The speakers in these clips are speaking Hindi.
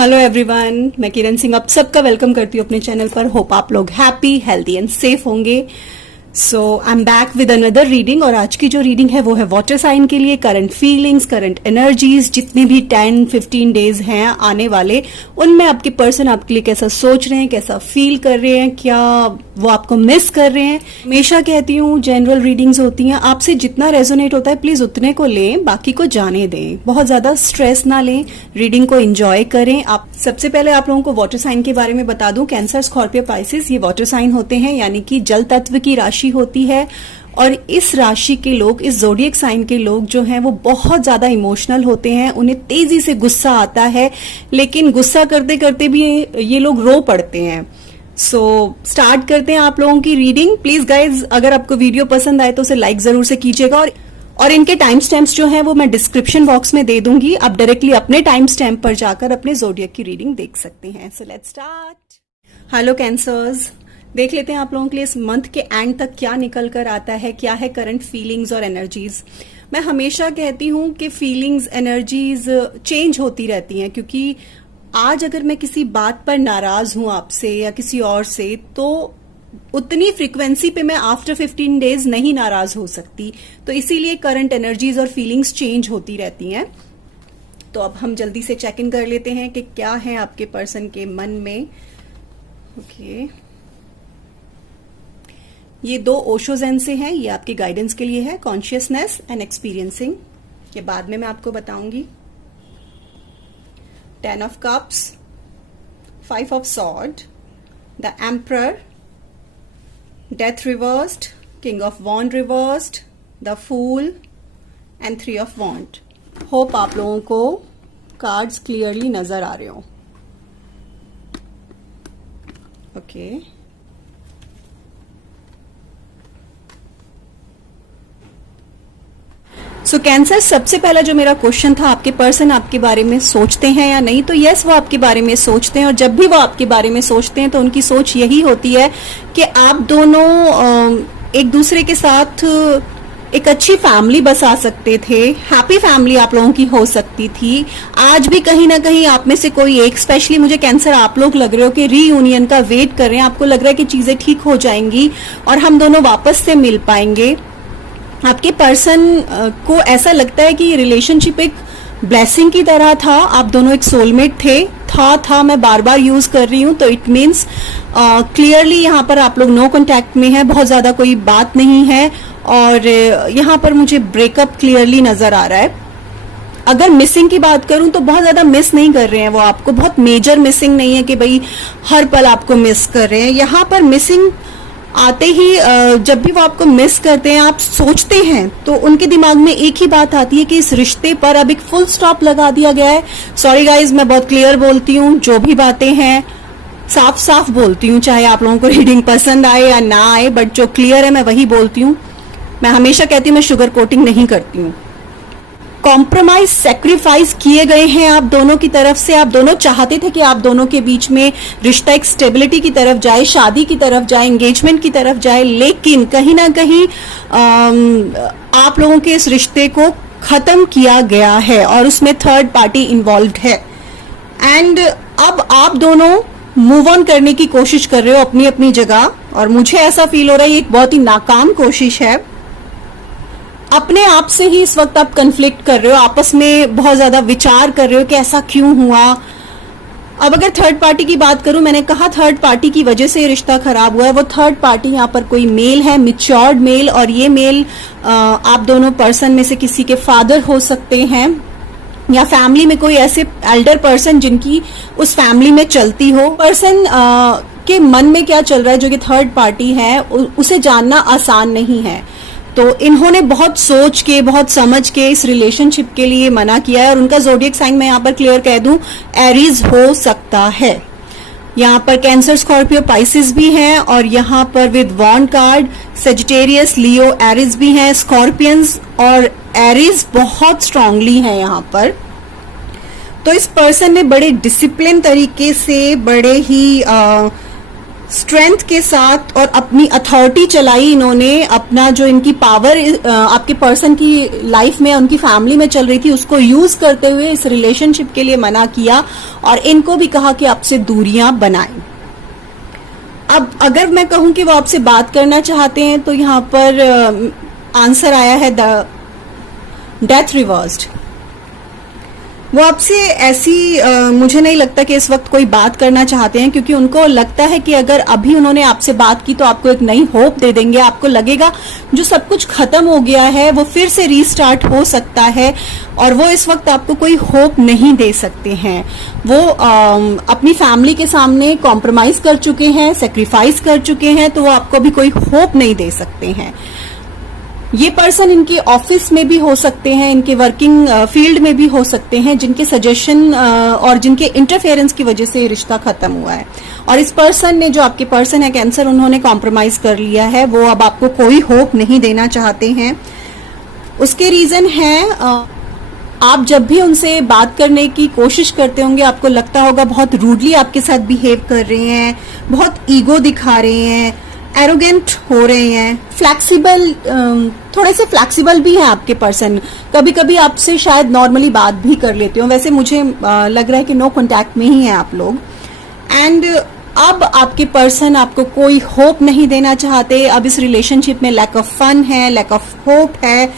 हेलो एवरीवन, मैं किरण सिंह आप सबका वेलकम करती हूँ अपने चैनल पर। होप आप लोग हैप्पी, हेल्दी एंड सेफ होंगे। So I am back with another reading और आज की जो रीडिंग है वो है वाटर साइन के लिए। करंट फीलिंग्स, करंट एनर्जीज, जितने भी 10-15 डेज हैं आने वाले, उनमें आपके पर्सन आपके लिए कैसा सोच रहे हैं, कैसा फील कर रहे हैं, क्या वो आपको मिस कर रहे हैं। हमेशा कहती हूँ जनरल रीडिंग्स होती हैं, आपसे जितना रेजोनेट होता है प्लीज उतने को लें, बाकी को जाने दें। बहुत ज्यादा स्ट्रेस ना लें, रीडिंग को एंजॉय करें। आप सबसे पहले आप लोगों को वाटर साइन के बारे में बता दूं। कैंसर, स्कॉर्पियो, पाइसेस ये वाटर साइन होते हैं, यानी कि जल तत्व की राशि होती है। और इस राशि के लोग, इस जोडियक साइन के लोग जो हैं वो बहुत ज्यादा इमोशनल होते हैं। उन्हें तेजी से गुस्सा आता है, लेकिन गुस्सा करते करते भी ये लोग रो पड़ते हैं। सो स्टार्ट करते हैं आप लोगों की रीडिंग। प्लीज गाइज, अगर आपको वीडियो पसंद आए तो उसे लाइक जरूर से कीजिएगा और इनके टाइम स्टैम्प्स जो हैं वो मैं डिस्क्रिप्शन बॉक्स में दे दूंगी। आप डायरेक्टली अपने टाइम स्टैम्प पर जाकर अपने जोडियक की रीडिंग देख सकते हैं। So let's start. Hello cancers, देख लेते हैं आप लोगों के लिए इस मंथ के एंड तक क्या निकल कर आता है, क्या है करंट फीलिंग्स और एनर्जीज। मैं हमेशा कहती हूं कि फीलिंग्स, एनर्जीज चेंज होती रहती हैं, क्योंकि आज अगर मैं किसी बात पर नाराज हूं आपसे या किसी और से, तो उतनी फ्रीक्वेंसी पे मैं आफ्टर 15 डेज नहीं नाराज हो सकती। तो इसीलिए करंट एनर्जीज और फीलिंग्स चेंज होती रहती हैं। तो अब हम जल्दी से चेक इन कर लेते हैं कि क्या है आपके पर्सन के मन में। ओके, ये 2 ओशो ज़ेन से हैं, ये आपकी गाइडेंस के लिए है। कॉन्शियसनेस एंड एक्सपीरियंसिंग के बाद में मैं आपको बताऊंगी। 10 of cups, 5 of sword, the emperor, death reversed, king of wand reversed, the fool and 3 of wand. Hope आप लोगों को कार्ड्स क्लियरली नजर आ रहे हो। ओके, सो कैंसर, सबसे पहला जो मेरा क्वेश्चन था, आपके पर्सन आपके बारे में सोचते हैं या नहीं? तो यस, वो आपके बारे में सोचते हैं, और जब भी वो आपके बारे में सोचते हैं तो उनकी सोच यही होती है कि आप दोनों एक दूसरे के साथ एक अच्छी फैमिली बसा सकते थे। हैप्पी फैमिली आप लोगों की हो सकती थी। आज भी कहीं ना कहीं आप में से कोई एक, स्पेशली मुझे कैंसर आप लोग लग रहे हो कि रीयूनियन का वेट कर रहे हैं। आपको लग रहा है कि चीजें ठीक हो जाएंगी और हम दोनों वापस से मिल पाएंगे। आपके पर्सन को ऐसा लगता है कि ये रिलेशनशिप एक ब्लेसिंग की तरह था। आप दोनों एक सोलमेट थे। था मैं बार बार यूज कर रही हूं, तो इट मीन्स क्लियरली यहाँ पर आप लोग नो कांटेक्ट में है, बहुत ज्यादा कोई बात नहीं है। और यहाँ पर मुझे ब्रेकअप क्लियरली नजर आ रहा है। अगर मिसिंग की बात करूं तो बहुत ज्यादा मिस नहीं कर रहे हैं वो आपको, बहुत मेजर मिसिंग नहीं है कि भाई हर पल आपको मिस कर रहे हैं। यहाँ पर मिसिंग आते ही जब भी वो आपको मिस करते हैं, आप सोचते हैं तो उनके दिमाग में एक ही बात आती है कि इस रिश्ते पर अब एक फुल स्टॉप लगा दिया गया है। सॉरी गाइज, मैं बहुत क्लियर बोलती हूँ, जो भी बातें हैं साफ साफ बोलती हूँ, चाहे आप लोगों को रीडिंग पसंद आए या ना आए, बट जो क्लियर है मैं वही बोलती हूँ। मैं हमेशा कहती हूँ मैं शुगर कोटिंग नहीं करती हूँ। कॉम्प्रोमाइज, सेक्रीफाइस किए गए हैं आप दोनों की तरफ से। आप दोनों चाहते थे कि आप दोनों के बीच में रिश्ता एक स्टेबिलिटी की तरफ जाए, शादी की तरफ जाए, एंगेजमेंट की तरफ जाए, लेकिन कहीं ना कहीं आप लोगों के इस रिश्ते को खत्म किया गया है और उसमें थर्ड पार्टी इन्वॉल्व है। एंड अब आप दोनों मूव ऑन करने की कोशिश कर रहे हो अपनी अपनी जगह, और मुझे ऐसा फील हो रहा है ये एक बहुत ही नाकाम कोशिश है। अपने आप से ही इस वक्त आप कन्फ्लिक्ट कर रहे हो, आपस में बहुत ज्यादा विचार कर रहे हो कि ऐसा क्यों हुआ। अब अगर थर्ड पार्टी की बात करूं, मैंने कहा थर्ड पार्टी की वजह से रिश्ता खराब हुआ है। वो थर्ड पार्टी यहाँ पर कोई मेल है, मैच्योर्ड मेल, और ये मेल आप दोनों पर्सन में से किसी के फादर हो सकते हैं, या फैमिली में कोई ऐसे एल्डर पर्सन जिनकी उस फैमिली में चलती हो। पर्सन के मन में क्या चल रहा है, जो कि थर्ड पार्टी है, उसे जानना आसान नहीं है। तो इन्होंने बहुत सोच के, बहुत समझ के इस रिलेशनशिप के लिए मना किया है। और उनका जोडियक साइन मैं यहाँ पर क्लियर कह दूं, एरीज हो सकता है। यहाँ पर कैंसर, स्कॉर्पियो, पाइसेस भी हैं, और यहाँ पर with wand card Sagittarius, Leo, Aries भी हैं। स्कॉर्पियंस और एरीज बहुत स्ट्रांगली हैं यहाँ पर। तो इस पर्सन ने बड़े डिसिप्लिन तरीके से, बड़े ही स्ट्रेंथ के साथ और अपनी अथॉरिटी चलाई इन्होंने, अपना जो इनकी पावर आपके पर्सन की लाइफ में, उनकी फैमिली में चल रही थी, उसको यूज करते हुए इस रिलेशनशिप के लिए मना किया और इनको भी कहा कि आपसे दूरियां बनाएं। अब अगर मैं कहूं कि वो आपसे बात करना चाहते हैं तो यहाँ पर आंसर आया है द डेथ रिवर्स्ड। वो आपसे ऐसी मुझे नहीं लगता कि इस वक्त कोई बात करना चाहते हैं, क्योंकि उनको लगता है कि अगर अभी उन्होंने आपसे बात की तो आपको एक नई होप दे देंगे, आपको लगेगा जो सब कुछ खत्म हो गया है वो फिर से रीस्टार्ट हो सकता है, और वो इस वक्त आपको कोई होप नहीं दे सकते हैं। वो अपनी फैमिली के सामने कॉम्प्रोमाइज कर चुके हैं, सेक्रीफाइस कर चुके हैं, तो वो आपको अभी कोई होप नहीं दे सकते हैं। ये पर्सन इनके ऑफिस में भी हो सकते हैं, इनके वर्किंग फील्ड में भी हो सकते हैं, जिनके सजेशन और जिनके इंटरफेरेंस की वजह से रिश्ता खत्म हुआ है। और इस पर्सन ने, जो आपके पर्सन है कैंसर, उन्होंने कॉम्प्रोमाइज कर लिया है, वो अब आपको कोई होप नहीं देना चाहते हैं। उसके रीजन है आप जब भी उनसे बात करने की कोशिश करते होंगे आपको लगता होगा बहुत रूडली आपके साथ बिहेव कर रहे हैं, बहुत ईगो दिखा रहे हैं, एरोगेंट हो रहे हैं, फ्लैक्सिबल, थोड़े से फ्लैक्सिबल भी हैं आपके पर्सन। कभी कभी आपसे शायद नॉर्मली बात भी कर लेते हो, वैसे मुझे लग रहा है कि नो कांटेक्ट में ही हैं आप लोग। एंड अब आपके पर्सन आपको कोई होप नहीं देना चाहते। अब इस रिलेशनशिप में लैक ऑफ फन है, लैक ऑफ होप है,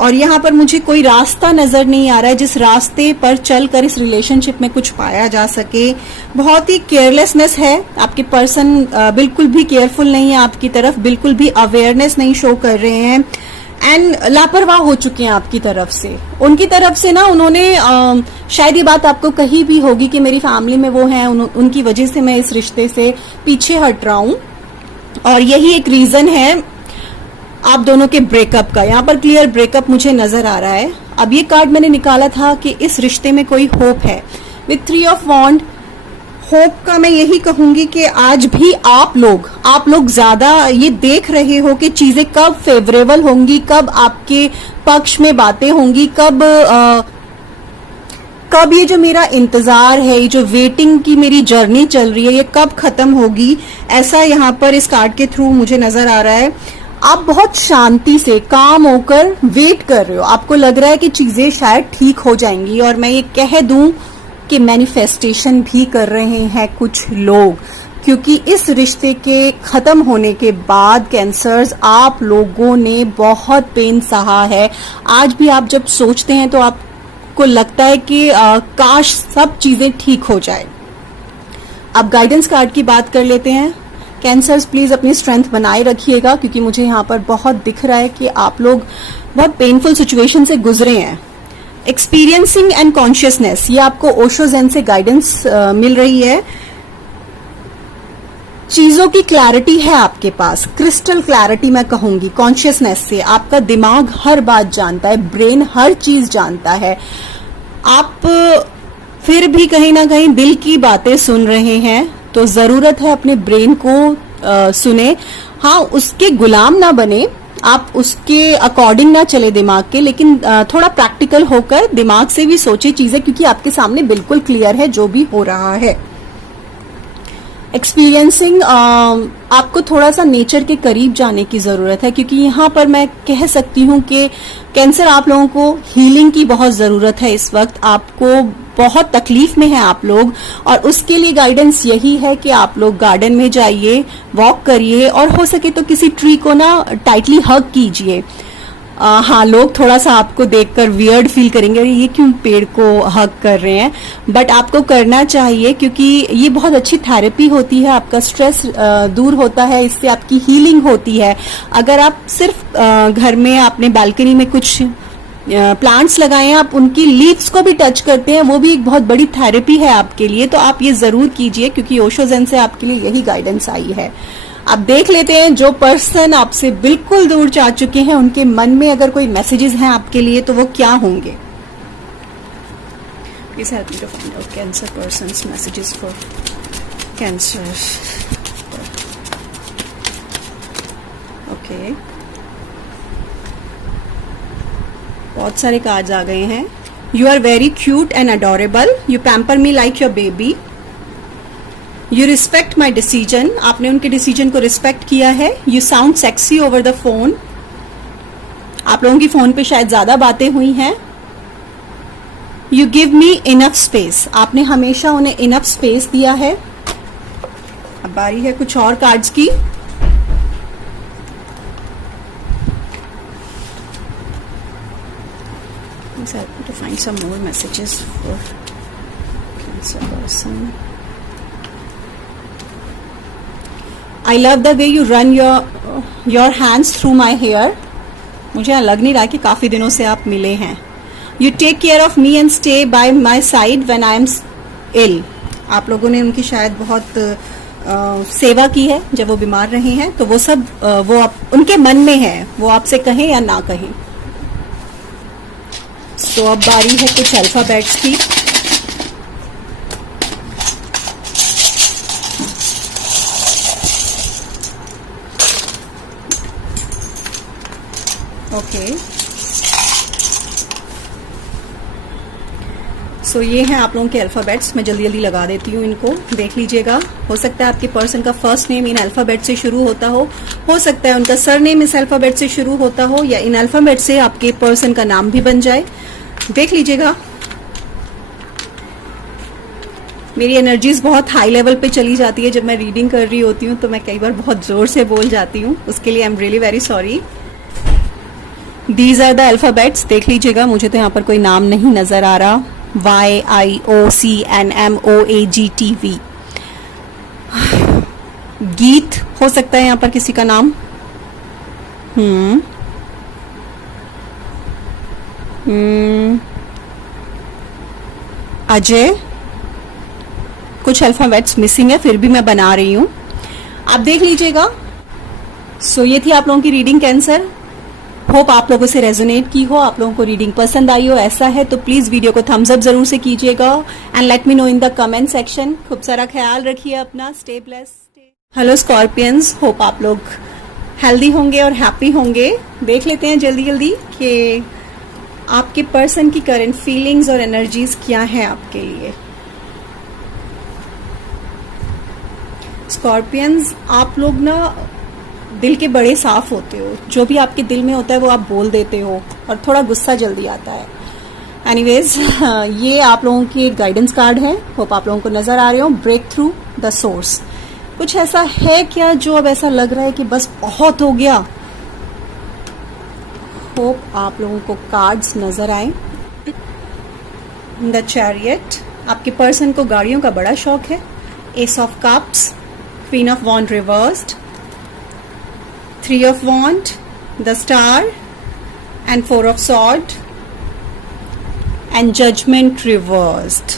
और यहाँ पर मुझे कोई रास्ता नजर नहीं आ रहा है जिस रास्ते पर चलकर इस रिलेशनशिप में कुछ पाया जा सके। बहुत ही केयरलेसनेस है आपके पर्सन, बिल्कुल भी केयरफुल नहीं है आपकी तरफ, बिल्कुल भी अवेयरनेस नहीं शो कर रहे हैं, एंड लापरवाह हो चुके हैं आपकी तरफ से। उनकी तरफ से ना उन्होंने शायद ये बात आपको कही भी होगी कि मेरी फैमिली में वो हैं, उनकी वजह से मैं इस रिश्ते से पीछे हट रहा हूं, और यही एक रीजन है आप दोनों के ब्रेकअप का। यहाँ पर क्लियर ब्रेकअप मुझे नजर आ रहा है। अब ये कार्ड मैंने निकाला था कि इस रिश्ते में कोई होप है। विथ 3 ऑफ वॉन्ड, होप का मैं यही कहूंगी कि आज भी आप लोग ज्यादा ये देख रहे हो कि चीजें कब फेवरेबल होंगी, कब आपके पक्ष में बातें होंगी, कब ये जो मेरा इंतजार है, ये जो वेटिंग की मेरी जर्नी चल रही है, ये कब खत्म होगी, ऐसा यहाँ पर इस कार्ड के थ्रू मुझे नजर आ रहा है। आप बहुत शांति से, काम होकर वेट कर रहे हो, आपको लग रहा है कि चीजें शायद ठीक हो जाएंगी। और मैं ये कह दूं कि मैनिफेस्टेशन भी कर रहे हैं कुछ लोग, क्योंकि इस रिश्ते के खत्म होने के बाद कैंसर्स आप लोगों ने बहुत पेन सहा है। आज भी आप जब सोचते हैं तो आपको लगता है कि काश सब चीजें ठीक हो जाए। अब गाइडेंस कार्ड की बात कर लेते हैं। कैंसर्स प्लीज अपनी स्ट्रेंथ बनाए रखिएगा, क्योंकि मुझे यहाँ पर बहुत दिख रहा है कि आप लोग बहुत पेनफुल सिचुएशन से गुजरे हैं। एक्सपीरियंसिंग एंड कॉन्शियसनेस, ये आपको ओशो ज़ेन से गाइडेंस मिल रही है। चीजों की क्लैरिटी है आपके पास, क्रिस्टल क्लैरिटी मैं कहूंगी। कॉन्शियसनेस से आपका दिमाग हर बात जानता है, ब्रेन हर चीज जानता है। आप फिर भी कहीं ना कहीं दिल की बातें सुन रहे हैं, तो जरूरत है अपने ब्रेन को सुने। हाँ, उसके गुलाम ना बने, आप उसके अकॉर्डिंग ना चले दिमाग के, लेकिन थोड़ा प्रैक्टिकल होकर दिमाग से भी सोचे चीजें, क्योंकि आपके सामने बिल्कुल क्लियर है जो भी हो रहा है। एक्सपीरियंसिंग, आपको थोड़ा सा नेचर के करीब जाने की जरूरत है, क्योंकि यहाँ पर मैं कह सकती हूँ कि कैंसर आप लोगों को हीलिंग की बहुत जरूरत है। इस वक्त आपको बहुत तकलीफ में है आप लोग, और उसके लिए गाइडेंस यही है कि आप लोग गार्डन में जाइए, वॉक करिए, और हो सके तो किसी ट्री को ना टाइटली हग कीजिए। हाँ, लोग थोड़ा सा आपको देखकर वियर्ड फील करेंगे, ये क्यों पेड़ को हग कर रहे हैं, बट आपको करना चाहिए, क्योंकि ये बहुत अच्छी थेरेपी होती है। आपका स्ट्रेस दूर होता है, इससे आपकी हीलिंग होती है। अगर आप सिर्फ घर में अपने बालकनी में कुछ प्लांट्स लगाए हैं, आप उनकी लीव्स को भी टच करते हैं, वो भी एक बहुत बड़ी थेरेपी है आपके लिए। तो आप ये जरूर कीजिए, क्योंकि ओशो ज़ेन से आपके लिए यही गाइडेंस आई है। अब देख लेते हैं जो पर्सन आपसे बिल्कुल दूर जा चुके हैं, उनके मन में अगर कोई मैसेजेस हैं आपके लिए तो वो क्या होंगे। Please help me to find out Cancer persons messages for Cancer. Okay, बहुत सारे कार्ड्स आ गए हैं। You are very cute and adorable, you pamper me like your baby, you respect my decision, आपने उनके डिसीजन को रिस्पेक्ट किया है। You sound sexy over the phone, आप लोगों की फोन पे शायद ज्यादा बातें हुई हैं। You give me enough space, आपने हमेशा उन्हें इनफ स्पेस दिया है। अब बारी है कुछ और कार्ड्स की। to find some more messages for Cancer person. I love the way you run your hands through my hair. मुझे लग नहीं रहा कि काफी दिनों से आप मिले हैं। You take care of me and stay by my side when I am ill. आप लोगों ने उनकी शायद बहुत सेवा की है जब वो बीमार रहे हैं, तो वो सब वो उनके मन में है, वो आपसे कहें या ना कहें। तो अब बारी है कुछ अल्फाबेट्स की। ओके, सो ये हैं आप लोगों के अल्फाबेट्स। मैं जल्दी जल्दी लगा देती हूँ इनको, देख लीजिएगा। हो सकता है आपके पर्सन का फर्स्ट नेम इन अल्फाबेट से शुरू होता हो सकता है उनका सरनेम इस अल्फाबेट से शुरू होता हो, या इन अल्फाबेट से आपके पर्सन का नाम भी बन जाए। देख लीजिएगा। मेरी एनर्जीज बहुत हाई लेवल पे चली जाती है जब मैं रीडिंग कर रही होती हूँ, तो मैं कई बार बहुत जोर से बोल जाती हूँ, उसके लिए I am really very sorry. These are the alphabets, देख लीजिएगा। मुझे तो यहाँ पर कोई नाम नहीं नजर आ रहा। YIOCNMOAGTV, गीत हो सकता है यहाँ पर किसी का नाम। अजय, कुछ अल्फाबेट्स मिसिंग है, फिर भी मैं बना रही हूं, आप देख लीजिएगा। सो ये थी आप लोगों की रीडिंग कैंसर। होप आप लोगों से रेजोनेट की हो, आप लोगों को रीडिंग पसंद आई हो। ऐसा है तो प्लीज वीडियो को थम्स अप जरूर से कीजिएगा and let me know in the comment section. खूब सारा ख्याल रखिए अपना, stay blessed. Hello Scorpions, hope आप लोग हेल्दी होंगे और हैप्पी होंगे। देख लेते हैं जल्दी जल्दी कि आपके पर्सन की करंट फीलिंग्स और एनर्जीज क्या है आपके लिए। स्कॉर्पियंस, आप लोग ना दिल के बड़े साफ होते हो, जो भी आपके दिल में होता है वो आप बोल देते हो, और थोड़ा गुस्सा जल्दी आता है। एनीवेज, ये आप लोगों की एक गाइडेंस कार्ड है, होप आप लोगों को नजर आ रहे हो। ब्रेक थ्रू द सोर्स, कुछ ऐसा है क्या जो अब ऐसा लग रहा है कि बस बहुत हो गया। होप आप लोगों को कार्ड्स नजर आए। द चैरियट, आपके पर्सन को गाड़ियों का बड़ा शौक है। Ace of cups, queen of wand reversed, 3 of wand, the star and 4 of sword and judgment reversed.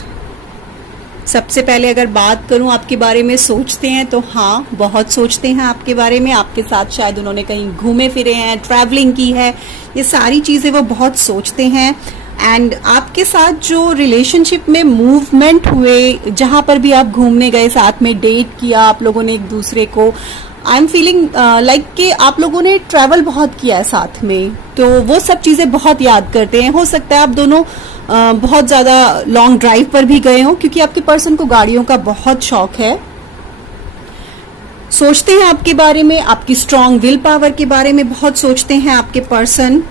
सबसे पहले अगर बात करूं आपके बारे में, सोचते हैं तो हाँ, बहुत सोचते हैं आपके बारे में। आपके साथ शायद उन्होंने कहीं घूमे फिरे हैं, ट्रैवलिंग की है, ये सारी चीजें वो बहुत सोचते हैं। एंड आपके साथ जो रिलेशनशिप में मूवमेंट हुए, जहां पर भी आप घूमने गए, साथ में डेट किया आप लोगों ने एक दूसरे को, आई एम फीलिंग लाइक कि आप लोगों ने ट्रैवल बहुत किया है साथ में, तो वो सब चीजें बहुत याद करते हैं। हो सकता है आप दोनों बहुत ज्यादा लॉन्ग ड्राइव पर भी गए हो, क्योंकि आपके पर्सन को गाड़ियों का बहुत शौक है। सोचते हैं आपके बारे में, आपकी स्ट्रांग विल पावर के बारे में बहुत सोचते हैं आपके पर्सन,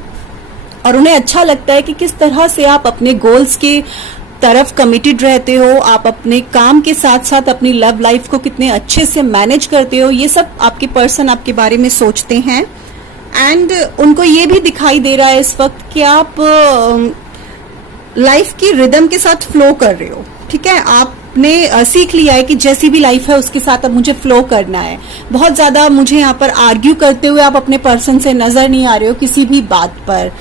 और उन्हें अच्छा लगता है कि किस तरह से आप अपने गोल्स के तरफ कमिटेड रहते हो, आप अपने काम के साथ साथ अपनी लव लाइफ को कितने अच्छे से मैनेज करते हो। ये सब आपके पर्सन आपके बारे में सोचते हैं। एंड उनको ये भी दिखाई दे रहा है इस वक्त कि आप लाइफ की रिदम के साथ फ्लो कर रहे हो। ठीक है, आपने सीख लिया है कि जैसी भी लाइफ है उसके साथ अब मुझे फ्लो करना है। बहुत ज्यादा मुझे यहाँ पर आर्ग्यू करते हुए आप अपने पर्सन से नजर नहीं आ रहे हो किसी भी बात पर।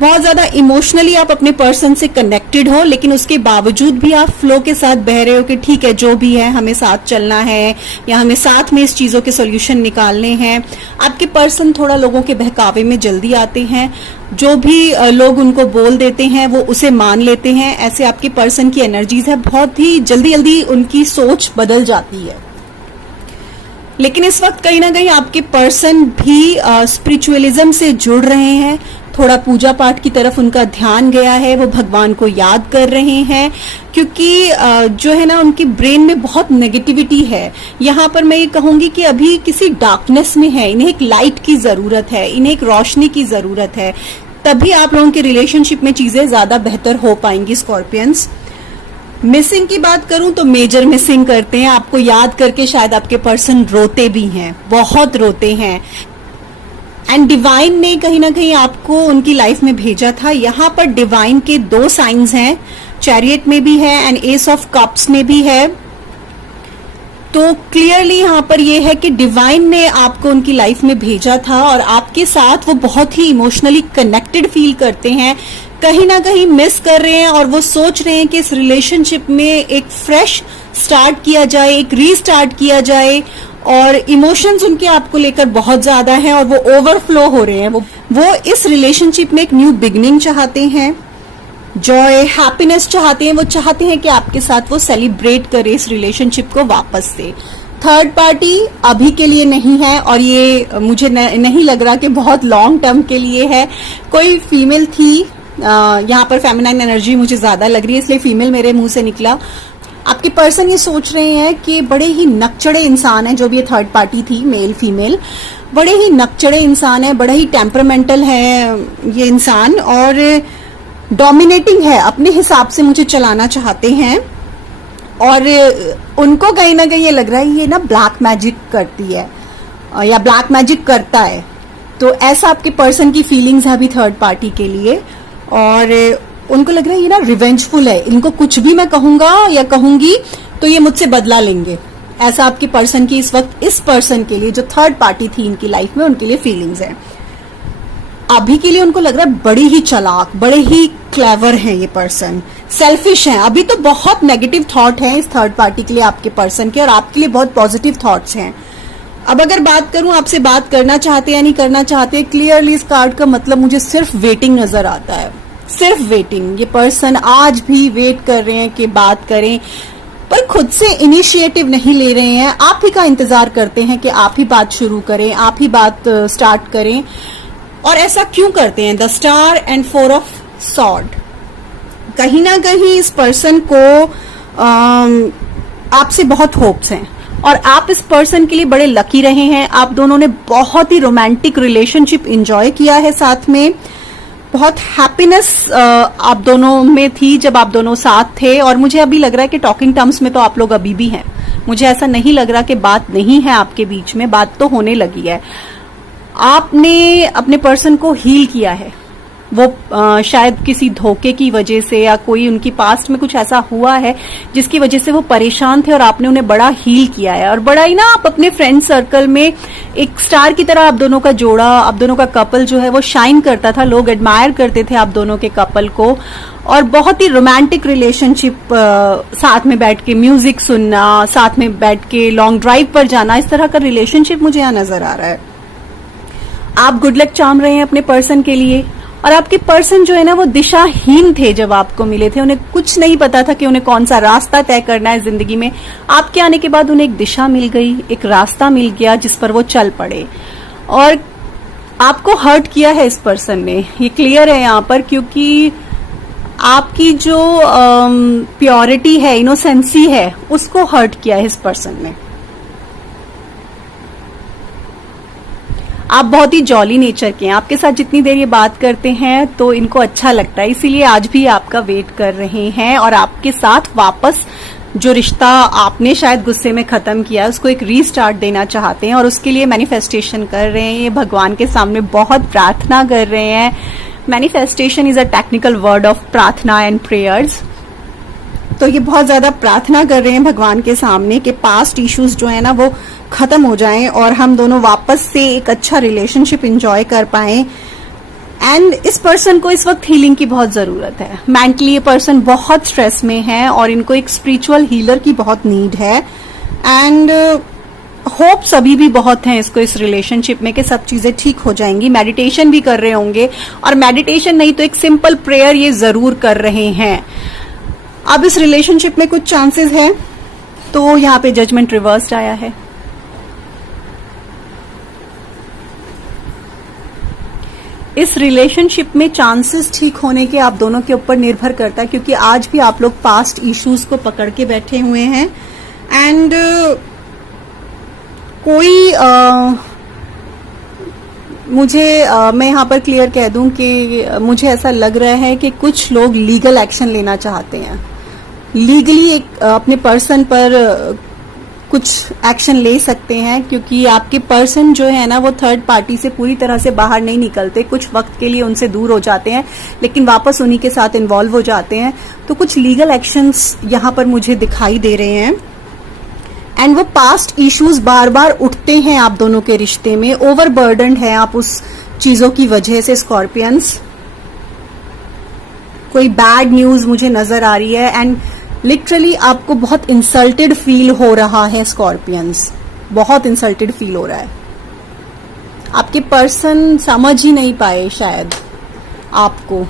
बहुत ज्यादा इमोशनली आप अपने पर्सन से कनेक्टेड हो, लेकिन उसके बावजूद भी आप फ्लो के साथ बह रहे हो कि ठीक है, जो भी है हमें साथ चलना है, या हमें साथ में इस चीजों के सॉल्यूशन निकालने हैं। आपके पर्सन थोड़ा लोगों के बहकावे में जल्दी आते हैं, जो भी लोग उनको बोल देते हैं वो उसे मान लेते हैं। ऐसे आपके पर्सन की एनर्जीज है, बहुत ही जल्दी जल्दी उनकी सोच बदल जाती है। लेकिन इस वक्त कहीं ना कहीं आपके पर्सन भी स्पिरिचुअलिज्म से जुड़ रहे हैं, थोड़ा पूजा पाठ की तरफ उनका ध्यान गया है, वो भगवान को याद कर रहे हैं, क्योंकि जो है ना उनकी ब्रेन में बहुत नेगेटिविटी है। यहाँ पर मैं ये कहूंगी कि अभी किसी डार्कनेस में है, इन्हें एक लाइट की जरूरत है, इन्हें एक रोशनी की जरूरत है, तभी आप लोगों के रिलेशनशिप में चीजें ज्यादा बेहतर हो पाएंगी स्कॉर्पियंस। मिसिंग की बात करूं तो मेजर मिसिंग करते हैं, आपको याद करके शायद आपके पर्सन रोते भी हैं, बहुत रोते हैं। एंड डिवाइन ने कहीं ना कहीं आपको उनकी लाइफ में भेजा था। यहाँ पर डिवाइन के 2 साइंस हैं, चैरियट में भी है एंड एस ऑफ कप्स में भी है। तो क्लियरली यहाँ पर ये है कि डिवाइन ने आपको उनकी लाइफ में भेजा था और आपके साथ वो बहुत ही इमोशनली कनेक्टेड फील करते हैं, कहीं ना कहीं मिस कर रहे हैं और वो सोच रहे हैं कि इस रिलेशनशिप में एक फ्रेश स्टार्ट किया जाए, एक रीस्टार्ट किया जाए। और इमोशंस उनके आपको लेकर बहुत ज्यादा हैं और वो ओवरफ्लो हो रहे हैं। वो इस रिलेशनशिप में एक न्यू बिगनिंग चाहते हैं, जॉय हैप्पीनेस चाहते हैं, वो चाहते हैं कि आपके साथ वो सेलिब्रेट करे इस रिलेशनशिप को वापस से। थर्ड पार्टी अभी के लिए नहीं है और ये मुझे नहीं लग रहा कि बहुत लॉन्ग टर्म के लिए है। कोई फीमेल थी, यहाँ पर फेमिनाइन एनर्जी मुझे ज्यादा लग रही है इसलिए फीमेल मेरे मुंह से निकला। आपके पर्सन ये सोच रहे हैं कि बड़े ही नकचड़े इंसान है, जो भी ये थर्ड पार्टी थी, मेल फीमेल, बड़े ही नकचड़े इंसान है, बड़ा ही टेम्परामेंटल है ये इंसान और डोमिनेटिंग है, अपने हिसाब से मुझे चलाना चाहते हैं। और उनको कहीं ना कहीं ये लग रहा है ये ना ब्लैक मैजिक करती है या ब्लैक मैजिक करता है। तो ऐसा आपके पर्सन की फीलिंग्स है अभी थर्ड पार्टी के लिए और उनको लग रहा है ये ना रिवेंजफुल है, इनको कुछ भी मैं कहूंगा या कहूंगी तो ये मुझसे बदला लेंगे। ऐसा आपके पर्सन की इस वक्त इस पर्सन के लिए जो थर्ड पार्टी थी इनकी लाइफ में, उनके लिए फीलिंग्स है। अभी के लिए उनको लग रहा है बड़ी ही चालाक, बड़े ही क्लेवर हैं ये पर्सन, सेल्फिश हैं। अभी तो बहुत नेगेटिव थॉट है इस थर्ड पार्टी के लिए आपके पर्सन के और आपके लिए बहुत पॉजिटिव थॉट्स हैं। अब अगर बात करूं आपसे बात करना चाहते या नहीं करना चाहते, क्लियरली इस कार्ड का मतलब मुझे सिर्फ वेटिंग नजर आता है, सिर्फ वेटिंग। ये पर्सन आज भी वेट कर रहे हैं कि बात करें, पर खुद से इनिशिएटिव नहीं ले रहे हैं। आप ही का इंतजार करते हैं कि आप ही बात शुरू करें, आप ही बात स्टार्ट करें। और ऐसा क्यों करते हैं? The star and 4 of sword, कहीं ना कहीं इस पर्सन को आपसे बहुत होप्स हैं और आप इस पर्सन के लिए बड़े लकी रहे हैं। आप दोनों ने बहुत ही रोमांटिक रिलेशनशिप एंजॉय किया है साथ में, बहुत हैप्पीनेस आप दोनों में थी जब आप दोनों साथ थे। और मुझे अभी लग रहा है कि टॉकिंग टर्म्स में तो आप लोग अभी भी हैं, मुझे ऐसा नहीं लग रहा कि बात नहीं है आपके बीच में, बात तो होने लगी है। आपने अपने पर्सन को हील किया है, वो शायद किसी धोखे की वजह से या कोई उनकी पास्ट में कुछ ऐसा हुआ है जिसकी वजह से वो परेशान थे और आपने उन्हें बड़ा हील किया है। और बड़ा ही ना आप अपने फ्रेंड सर्कल में एक स्टार की तरह आप दोनों का जोड़ा, आप दोनों का कपल जो है वो शाइन करता था, लोग एडमायर करते थे आप दोनों के कपल को। और बहुत ही रोमांटिक रिलेशनशिप, साथ में बैठ के म्यूजिक सुनना, साथ में बैठ के लॉन्ग ड्राइव पर जाना, इस तरह का रिलेशनशिप मुझे यहाँ नजर आ रहा है। आप गुड लक चाह रहे हैं अपने पर्सन के लिए और आपके पर्सन जो है ना वो दिशाहीन थे जब आपको मिले थे, उन्हें कुछ नहीं पता था कि उन्हें कौन सा रास्ता तय करना है जिंदगी में। आपके आने के बाद उन्हें एक दिशा मिल गई, एक रास्ता मिल गया जिस पर वो चल पड़े। और आपको हर्ट किया है इस पर्सन ने, ये क्लियर है यहाँ पर, क्योंकि आपकी जो प्योरिटी है, इनोसेंसी है, उसको हर्ट किया है इस पर्सन ने। आप बहुत ही जॉली नेचर के हैं, आपके साथ जितनी देर ये बात करते हैं तो इनको अच्छा लगता है, इसीलिए आज भी आपका वेट कर रहे हैं और आपके साथ वापस जो रिश्ता आपने शायद गुस्से में खत्म किया उसको एक रीस्टार्ट देना चाहते हैं और उसके लिए मैनिफेस्टेशन कर रहे हैं। ये भगवान के सामने बहुत प्रार्थना कर रहे हैं। Manifestation is a technical word of प्रार्थना एंड प्रेयर्स। तो ये बहुत ज्यादा प्रार्थना कर रहे हैं भगवान के सामने कि पास्ट इश्यूज जो है ना वो खत्म हो जाएं और हम दोनों वापस से एक अच्छा रिलेशनशिप एंजॉय कर पाएं। एंड इस पर्सन को इस वक्त हीलिंग की बहुत जरूरत है। मेंटली ये पर्सन बहुत स्ट्रेस में है और इनको एक स्पिरिचुअल हीलर की बहुत नीड है। एंड होप्स अभी भी बहुत हैं इसको इस रिलेशनशिप में कि सब चीजें ठीक हो जाएंगी। मेडिटेशन भी कर रहे होंगे और मेडिटेशन नहीं तो एक सिंपल प्रेयर ये जरूर कर रहे हैं। अब इस रिलेशनशिप में कुछ चांसेस है, तो यहाँ पे जजमेंट रिवर्स्ड आया है। इस रिलेशनशिप में चांसेस ठीक होने के आप दोनों के ऊपर निर्भर करता है, क्योंकि आज भी आप लोग पास्ट इश्यूज को पकड़ के बैठे हुए हैं। एंड कोई मैं यहाँ पर क्लियर कह दूं कि मुझे ऐसा लग रहा है कि कुछ लोग लीगल एक्शन लेना चाहते हैं, लीगली एक अपने पर्सन पर कुछ एक्शन ले सकते हैं, क्योंकि आपके पर्सन जो है ना वो थर्ड पार्टी से पूरी तरह से बाहर नहीं निकलते, कुछ वक्त के लिए उनसे दूर हो जाते हैं लेकिन वापस उन्हीं के साथ इन्वॉल्व हो जाते हैं। तो कुछ लीगल एक्शंस यहाँ पर मुझे दिखाई दे रहे हैं। एंड वो पास्ट इश्यूज बार बार उठते हैं आप दोनों के रिश्ते में, ओवरबर्डन्ड है आप उस चीजों की वजह से स्कॉर्पियंस। कोई बैड न्यूज मुझे नजर आ रही है एंड लिटरली आपको बहुत इंसल्टेड फील हो रहा है स्कॉर्पियंस, बहुत इंसल्टेड फील हो रहा है। आपके पर्सन समझ ही नहीं पाए शायद आपको।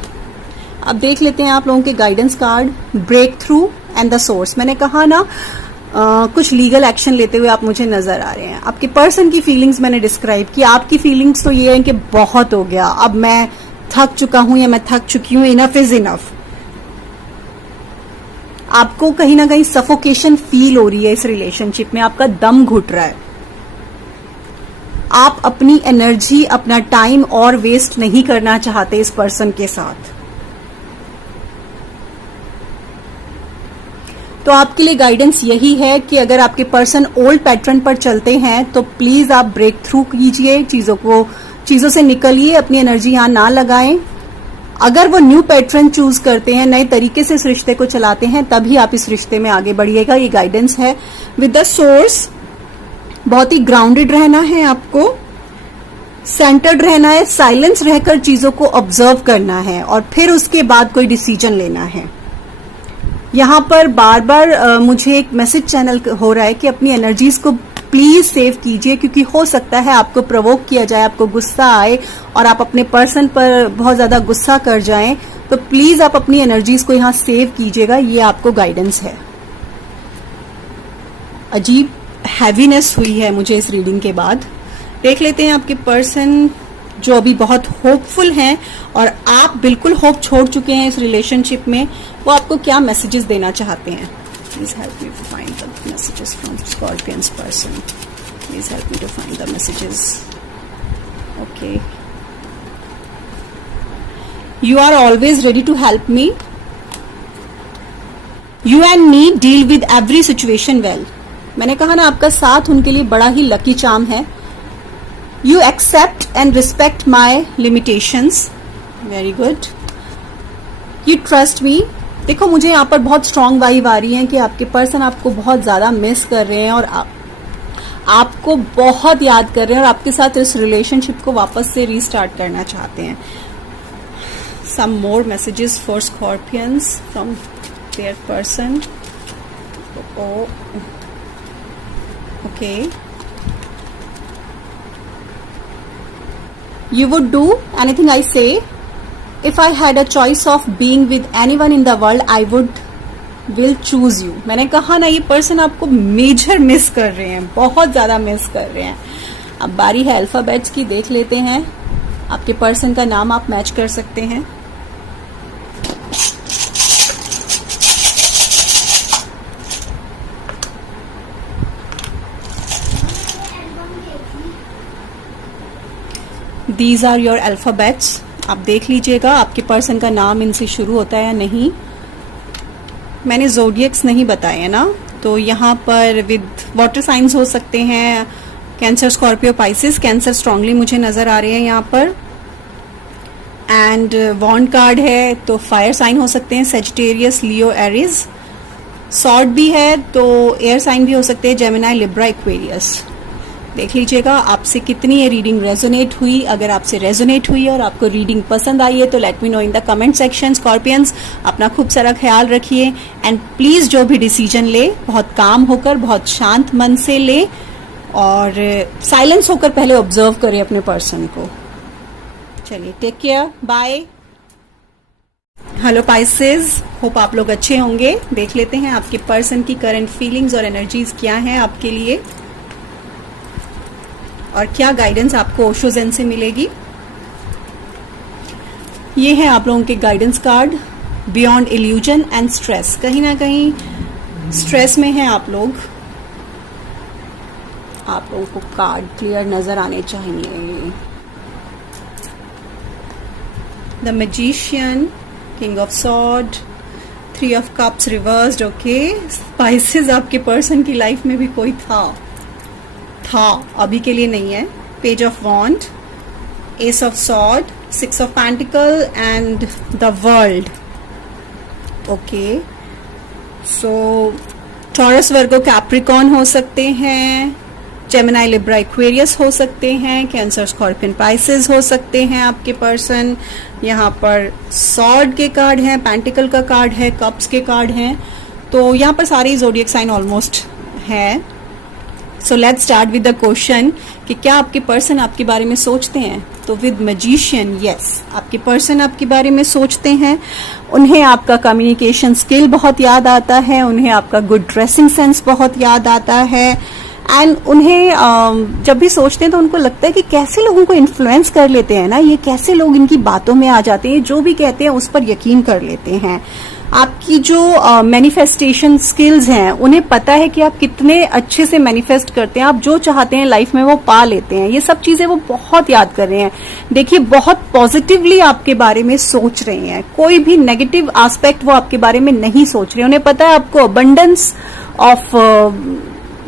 अब देख लेते हैं आप लोगों के guidance card, breakthrough and the source. मैंने कहा ना कुछ लीगल एक्शन लेते हुए आप मुझे नजर आ रहे हैं। आपके पर्सन की फीलिंग्स मैंने डिस्क्राइब की, आपकी फीलिंग्स तो ये है कि बहुत हो गया, अब मैं थक चुका हूं या मैं थक चुकी हूं, इनफ इज इनफ। आपको कहीं ना कहीं सफोकेशन फील हो रही है इस रिलेशनशिप में, आपका दम घुट रहा है। आप अपनी एनर्जी, अपना टाइम और वेस्ट नहीं करना चाहते इस पर्सन के साथ। तो आपके लिए गाइडेंस यही है कि अगर आपके पर्सन ओल्ड पैटर्न पर चलते हैं तो प्लीज आप ब्रेक थ्रू कीजिए, चीजों से निकलिए, अपनी एनर्जी यहां ना लगाएं। अगर वो न्यू पैटर्न चूज करते हैं, नए तरीके से इस रिश्ते को चलाते हैं, तभी आप इस रिश्ते में आगे बढ़िएगा। ये गाइडेंस है विद द सोर्स। बहुत ही ग्राउंडेड रहना है आपको, सेंटर्ड रहना है, साइलेंस रहकर चीजों को ऑब्जर्व करना है और फिर उसके बाद कोई डिसीजन लेना है। यहां पर बार बार मुझे एक मैसेज चैनल हो रहा है कि अपनी एनर्जीज को प्लीज सेव कीजिए, क्योंकि हो सकता है आपको प्रवोक किया जाए, आपको गुस्सा आए और आप अपने पर्सन पर बहुत ज्यादा गुस्सा कर जाएं। तो प्लीज आप अपनी एनर्जीज को यहां सेव कीजिएगा, ये आपको गाइडेंस है। अजीब हैवीनेस हुई है मुझे इस रीडिंग के बाद। देख लेते हैं आपके पर्सन जो अभी बहुत होपफुल हैं और आप बिल्कुल होप छोड़ चुके हैं इस रिलेशनशिप में, वो आपको क्या मैसेजेस देना चाहते हैं। Please help me to find the messages from Scorpion's person. Please help me to find the messages. Okay. You are always ready to help me. You and me deal with every situation well. मैंने कहा ना आपका साथ उनके लिए बड़ा ही लकी चार्म है। You accept and respect my limitations. Very good. You trust me. देखो मुझे यहाँ पर बहुत स्ट्रांग वाइब आ रही है कि आपके पर्सन आपको बहुत ज्यादा मिस कर रहे हैं और आपको बहुत याद कर रहे हैं और आपके साथ इस रिलेशनशिप को वापस से रीस्टार्ट करना चाहते हैं। Some more messages for Scorpions from their person. Okay, you would do anything I say. If I had a choice of being with anyone in the world, I will choose you. मैंने कहा ना ये पर्सन आपको मेजर मिस कर रहे हैं, बहुत ज्यादा मिस कर रहे हैं। अब बारी है अल्फाबेट्स की, देख लेते हैं। आपके पर्सन का नाम आप मैच कर सकते हैं। These are your alphabets. आप देख लीजिएगा आपके पर्सन का नाम इनसे शुरू होता है या नहीं। मैंने जोडियक्स नहीं बताए है ना, तो यहाँ पर विद वाटर साइंस हो सकते हैं, cancer, Scorpio, Pisces. Cancer strongly मुझे नजर आ रहे हैं यहाँ पर। एंड वॉन्ड कार्ड है तो फायर साइन हो सकते हैं, सेजिटेरियस, लियो, एरिज। सॉर्ड भी है तो एयर साइन भी हो सकते हैं, जेमिनाई, लिब्रा, एक्वेरियस। देख लीजिएगा आपसे कितनी ये रीडिंग रेजोनेट हुई। अगर आपसे रेजोनेट हुई और आपको रीडिंग पसंद आई है तो let me know in the comment section. Scorpions अपना खूब सारा ख्याल रखिए एंड प्लीज जो भी डिसीजन ले बहुत काम होकर, बहुत शांत मन से ले और साइलेंस होकर पहले ऑब्जर्व करें अपने पर्सन को। चलिए, take care, bye. Hello Pisces, hope आप लोग अच्छे होंगे। देख लेते हैं आपके पर्सन की करंट फीलिंग्स और एनर्जीज क्या हैं आपके लिए और क्या गाइडेंस आपको ओशो ज़ेन से मिलेगी। ये है आप लोगों के guidance card, beyond illusion and stress. कहीं ना कहीं स्ट्रेस में है आप लोग, आप लोगों को कार्ड क्लियर नजर आने चाहिए। The magician, king of sword, 3 of cups reversed. Okay, Pisces आपके पर्सन की लाइफ में भी कोई था, अभी के लिए नहीं है। Page of wand, ace of sword, 6 of pentacle and the world. Okay, so Taurus, Virgo, Capricorn हो सकते हैं, जेमिनाई, लिब्रा, एक्वेरियस हो सकते हैं, कैंसर, स्कॉर्पियन, पाइसेस हो सकते हैं आपके पर्सन। यहाँ पर सॉर्ड के कार्ड हैं, पेंटिकल का कार्ड है, कप्स के कार्ड हैं, तो यहाँ पर सारे जोडियक साइन ऑलमोस्ट है। So let's start with the question कि क्या आपके पर्सन आपके बारे में सोचते हैं। तो विद मैजिशियन, यस, आपके पर्सन आपके बारे में सोचते हैं। उन्हें आपका कम्युनिकेशन स्किल बहुत याद आता है, उन्हें आपका गुड ड्रेसिंग सेंस बहुत याद आता है, एंड उन्हें जब भी सोचते हैं तो उनको लगता है कि कैसे लोगों को इन्फ्लुएंस कर लेते हैं ना, ये कैसे लोग इनकी बातों में आ जाते हैं, जो भी कहते हैं उस पर यकीन कर लेते हैं। आपकी जो मैनिफेस्टेशन स्किल्स हैं, उन्हें पता है कि आप कितने अच्छे से मैनिफेस्ट करते हैं, आप जो चाहते हैं लाइफ में वो पा लेते हैं। ये सब चीजें वो बहुत याद कर रहे हैं। देखिए, बहुत पॉजिटिवली आपके बारे में सोच रहे हैं, कोई भी नेगेटिव एस्पेक्ट वो आपके बारे में नहीं सोच रहे। उन्हें पता है आपको अबंडेंस ऑफ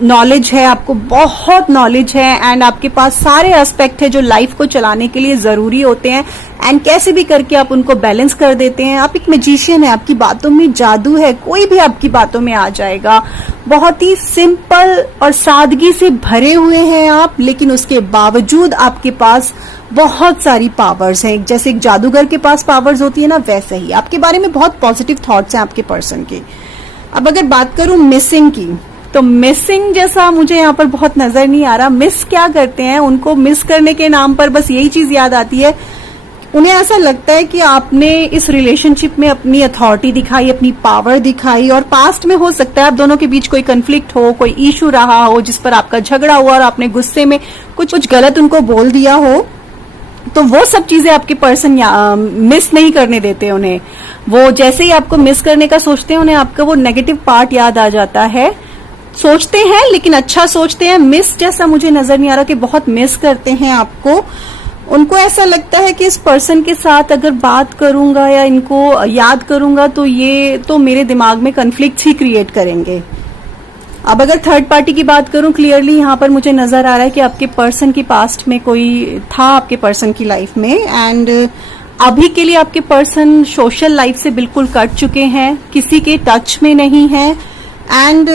नॉलेज है, आपको बहुत नॉलेज है, एंड आपके पास सारे एस्पेक्ट है जो लाइफ को चलाने के लिए जरूरी होते हैं, एंड कैसे भी करके आप उनको बैलेंस कर देते हैं। आप एक मैजिशियन है, आपकी बातों में जादू है, कोई भी आपकी बातों में आ जाएगा। बहुत ही सिंपल और सादगी से भरे हुए हैं आप, लेकिन उसके बावजूद आपके पास बहुत सारी पावर्स हैं। जैसे एक जादूगर के पास पावर्स होती है ना, वैसे ही आपके बारे में बहुत पॉजिटिव थॉट्स हैं आपके पर्सन के। अब अगर बात करूं मिसिंग की, तो मिसिंग जैसा मुझे यहाँ पर बहुत नजर नहीं आ रहा। मिस क्या करते हैं, उनको मिस करने के नाम पर बस यही चीज याद आती है। उन्हें ऐसा लगता है कि आपने इस रिलेशनशिप में अपनी अथॉरिटी दिखाई, अपनी पावर दिखाई, और पास्ट में हो सकता है आप दोनों के बीच कोई कंफ्लिक्ट हो, कोई इशू रहा हो जिस पर आपका झगड़ा हुआ और आपने गुस्से में कुछ गलत उनको बोल दिया हो। तो वो सब चीजें आपके पर्सन मिस नहीं करने देते उन्हें। वो जैसे ही आपको मिस करने का सोचते हैं, उन्हें आपका वो नेगेटिव पार्ट याद आ जाता है। सोचते हैं लेकिन अच्छा सोचते हैं, मिस जैसा मुझे नजर नहीं आ रहा कि बहुत मिस करते हैं आपको। उनको ऐसा लगता है कि इस पर्सन के साथ अगर बात करूंगा या इनको याद करूंगा तो ये तो मेरे दिमाग में कन्फ्लिक्ट ही क्रिएट करेंगे। अब अगर थर्ड पार्टी की बात करूं, क्लियरली यहाँ पर मुझे नजर आ रहा है कि आपके पर्सन की पास्ट में कोई था आपके पर्सन की लाइफ में, एंड अभी के लिए आपके पर्सन सोशल लाइफ से बिल्कुल कट चुके हैं, किसी के टच में नहीं है, एंड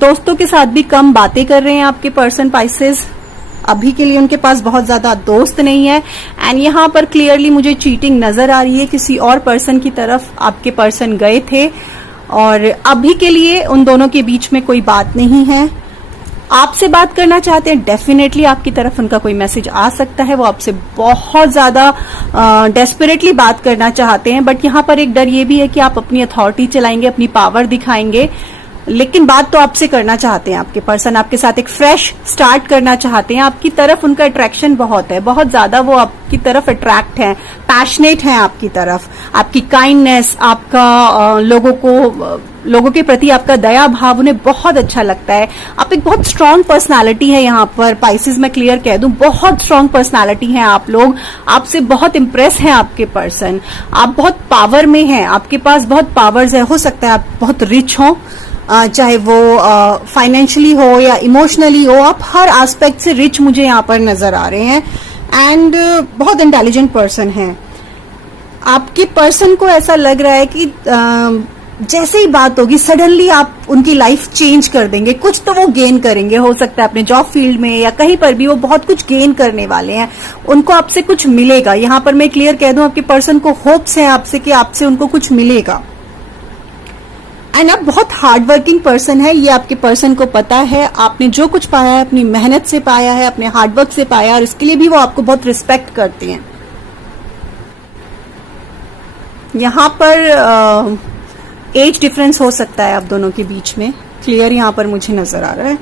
दोस्तों के साथ भी कम बातें कर रहे हैं आपके पर्सन पाइसेस। अभी के लिए उनके पास बहुत ज्यादा दोस्त नहीं है, एंड यहाँ पर क्लियरली मुझे चीटिंग नजर आ रही है। किसी और पर्सन की तरफ आपके पर्सन गए थे, और अभी के लिए उन दोनों के बीच में कोई बात नहीं है। आपसे बात करना चाहते हैं, डेफिनेटली आपकी तरफ उनका कोई मैसेज आ सकता है। वो आपसे बहुत ज्यादा डेस्परेटली बात करना चाहते हैं, बट यहाँ पर एक डर ये भी है कि आप अपनी अथॉरिटी चलाएंगे, अपनी पावर दिखाएंगे, लेकिन बात तो आपसे करना चाहते हैं। आपके पर्सन आपके साथ एक फ्रेश स्टार्ट करना चाहते हैं। आपकी तरफ उनका अट्रैक्शन बहुत है, बहुत ज्यादा वो आपकी तरफ अट्रैक्ट है, पैशनेट है आपकी तरफ। आपकी काइंडनेस, आपका लोगों के प्रति आपका दया भाव उन्हें बहुत अच्छा लगता है। आप एक बहुत स्ट्रांग पर्सनालिटी है यहाँ पर पाइसेस, मैं क्लियर कह दूं, बहुत स्ट्रांग पर्सनालिटी है आप लोग। आपसे बहुत इम्प्रेस है आपके पर्सन। आप बहुत पावर में हैं, आपके पास बहुत पावर्स है। हो सकता है आप बहुत रिच हो, चाहे वो फाइनेंशियली हो या इमोशनली हो, आप हर एस्पेक्ट से रिच मुझे यहाँ पर नजर आ रहे हैं, एंड बहुत इंटेलिजेंट पर्सन है। आपके पर्सन को ऐसा लग रहा है कि जैसे ही बात होगी सडनली आप उनकी लाइफ चेंज कर देंगे, कुछ तो वो गेन करेंगे। हो सकता है अपने जॉब फील्ड में या कहीं पर भी वो बहुत कुछ गेन करने वाले हैं, उनको आपसे कुछ मिलेगा। यहाँ पर मैं क्लियर कह दूं, आपके पर्सन को होप्स है आपसे कि आपसे उनको कुछ मिलेगा, एंड आप बहुत हार्ड वर्किंग पर्सन है, ये आपके पर्सन को पता है। आपने जो कुछ पाया है अपनी मेहनत से पाया है, अपने हार्डवर्क से पाया है, और इसके लिए भी वो आपको बहुत रिस्पेक्ट करते हैं। यहाँ पर एज डिफरेंस हो सकता है आप दोनों के बीच में, क्लियर यहाँ पर मुझे नजर आ रहा है,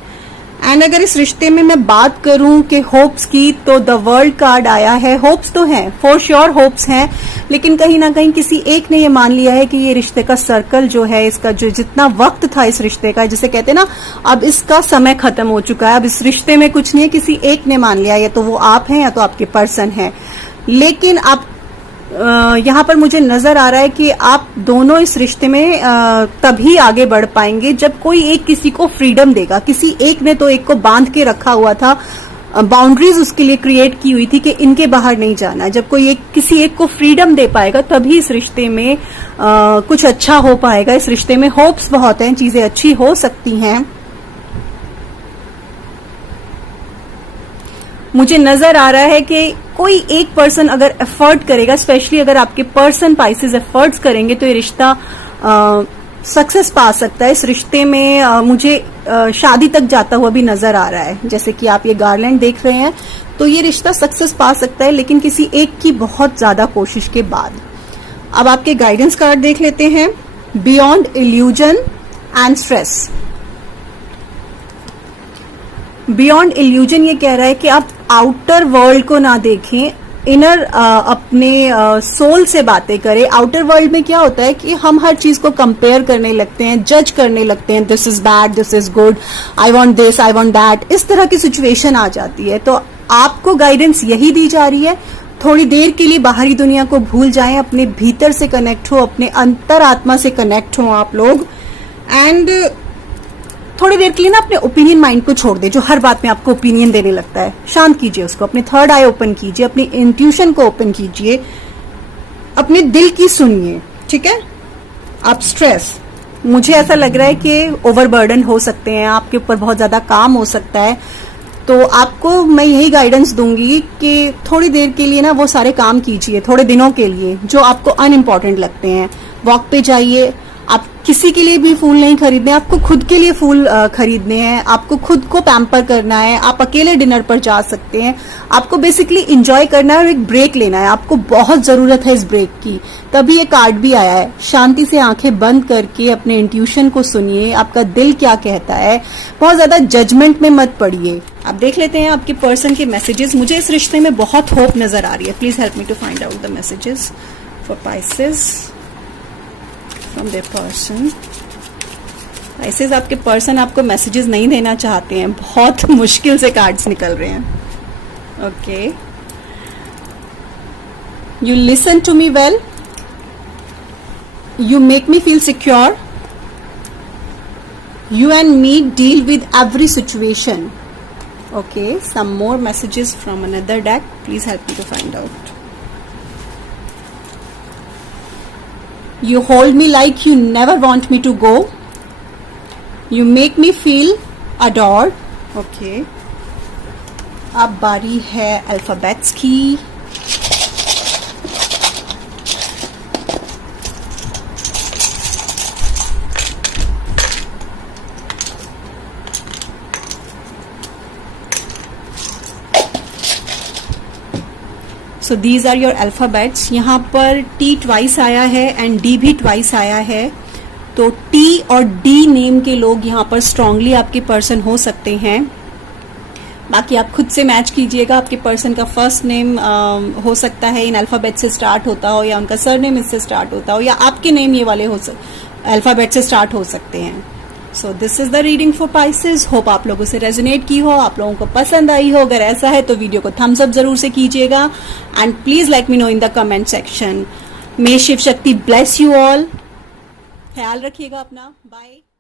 एंड अगर इस रिश्ते में मैं बात करूं कि होप्स की, तो द वर्ल्ड कार्ड आया है। होप्स तो हैं, फॉर श्योर होप्स हैं, लेकिन कहीं ना कहीं किसी एक ने ये मान लिया है कि ये रिश्ते का सर्कल जो है, इसका जो जितना वक्त था इस रिश्ते का, जिसे कहते हैं ना, अब इसका समय खत्म हो चुका है, अब इस रिश्ते में कुछ नहीं है, किसी एक ने मान लिया, या तो वो आप हैं या तो आपके पर्सन है। लेकिन आप यहाँ पर मुझे नजर आ रहा है कि आप दोनों इस रिश्ते में तभी आगे बढ़ पाएंगे जब कोई एक किसी को फ्रीडम देगा। किसी एक ने तो एक को बांध के रखा हुआ था, बाउंड्रीज उसके लिए क्रिएट की हुई थी कि इनके बाहर नहीं जाना। जब कोई एक किसी एक को फ्रीडम दे पाएगा तभी इस रिश्ते में कुछ अच्छा हो पाएगा। इस रिश्ते में होप्स बहुत हैं, चीजें अच्छी हो सकती हैं। मुझे नजर आ रहा है कि कोई एक पर्सन अगर एफर्ट करेगा, स्पेशली अगर आपके पर्सन पाइसेस एफर्ट्स करेंगे, तो ये रिश्ता सक्सेस पा सकता है। इस रिश्ते में मुझे शादी तक जाता हुआ भी नजर आ रहा है। जैसे कि आप ये गार्लैंड देख रहे हैं, तो ये रिश्ता सक्सेस पा सकता है, लेकिन किसी एक की बहुत ज्यादा कोशिश के बाद। अब आपके गाइडेंस कार्ड देख लेते हैं। Beyond illusion and stress. Beyond illusion ये कह रहा है कि आप आउटर वर्ल्ड को ना देखें, इनर अपने सोल से बातें करें। आउटर वर्ल्ड में क्या होता है कि हम हर चीज को कंपेयर करने लगते हैं, जज करने लगते हैं, this is bad, this is good, I want this, I want that, इस तरह की सिचुएशन आ जाती है। तो आपको गाइडेंस यही दी जा रही है, थोड़ी देर के लिए बाहरी दुनिया को भूल जाएं, अपने भीतर से कनेक्ट हो, अपने अंतरात्मा से कनेक्ट हो आप लोग, एंड थोड़ी देर के लिए ना अपने ओपिनियन माइंड को छोड़ दे, जो हर बात में आपको ओपिनियन देने लगता है। शांत कीजिए उसको, अपने थर्ड आई ओपन कीजिए, अपनी इंट्यूशन को ओपन कीजिए, अपने दिल की सुनिए, ठीक है। आप स्ट्रेस, मुझे ऐसा लग रहा है कि ओवरबर्डन हो सकते हैं, आपके ऊपर बहुत ज्यादा काम हो सकता है। तो आपको मैं यही गाइडेंस दूंगी कि थोड़ी देर के लिए ना वो सारे काम कीजिए, थोड़े दिनों के लिए, जो आपको अनइम्पॉर्टेंट लगते हैं। वॉक पे जाइए, आप किसी के लिए भी फूल नहीं खरीदने, आपको खुद के लिए फूल खरीदने हैं, आपको खुद को पैम्पर करना है। आप अकेले डिनर पर जा सकते हैं, आपको बेसिकली एंजॉय करना है और एक ब्रेक लेना है। आपको बहुत जरूरत है इस ब्रेक की, तभी ये कार्ड भी आया है। शांति से आंखें बंद करके अपने इंट्यूशन को सुनिए, आपका दिल क्या कहता है, बहुत ज्यादा जजमेंट में मत पड़िए। आप देख लेते हैं आपके पर्सन के मैसेजेस। मुझे इस रिश्ते में बहुत होप नजर आ रही है। Please help me to find out the messages for Pisces from their person. Pisces, आपके पर्सन आपको मैसेजेस नहीं देना चाहते हैं, बहुत मुश्किल से कार्ड्स निकल रहे हैं। Okay, you listen to me well, you make me feel secure, you and me deal with every situation. Okay, some more messages from another deck. Please help me to find out. You hold me like you never want me to go. You make me feel adored. Okay, अब बारी है अल्फाबेट्स की। So these are your alphabets. यहाँ पर टी ट्वाइस आया है एंड डी भी ट्वाइस आया है। तो टी और डी नेम के लोग यहाँ पर स्ट्रांगली आपके पर्सन हो सकते हैं। बाकी आप खुद से मैच कीजिएगा। आपके पर्सन का फर्स्ट नेम हो सकता है इन अल्फाबेट से स्टार्ट होता हो, या उनका सरनेम इससे स्टार्ट होता हो, या आपके नेम ये वाले अल्फाबेट से स्टार्ट हो सकते हैं। So this is the reading for Pisces. Hope आप लोगों से रेजोनेट की हो, आप लोगों को पसंद आई हो। अगर ऐसा है तो वीडियो को थम्स अप जरूर से कीजिएगा and please let me know in the comment section. May Shiv Shakti bless you all. ख्याल रखिएगा अपना। बाय।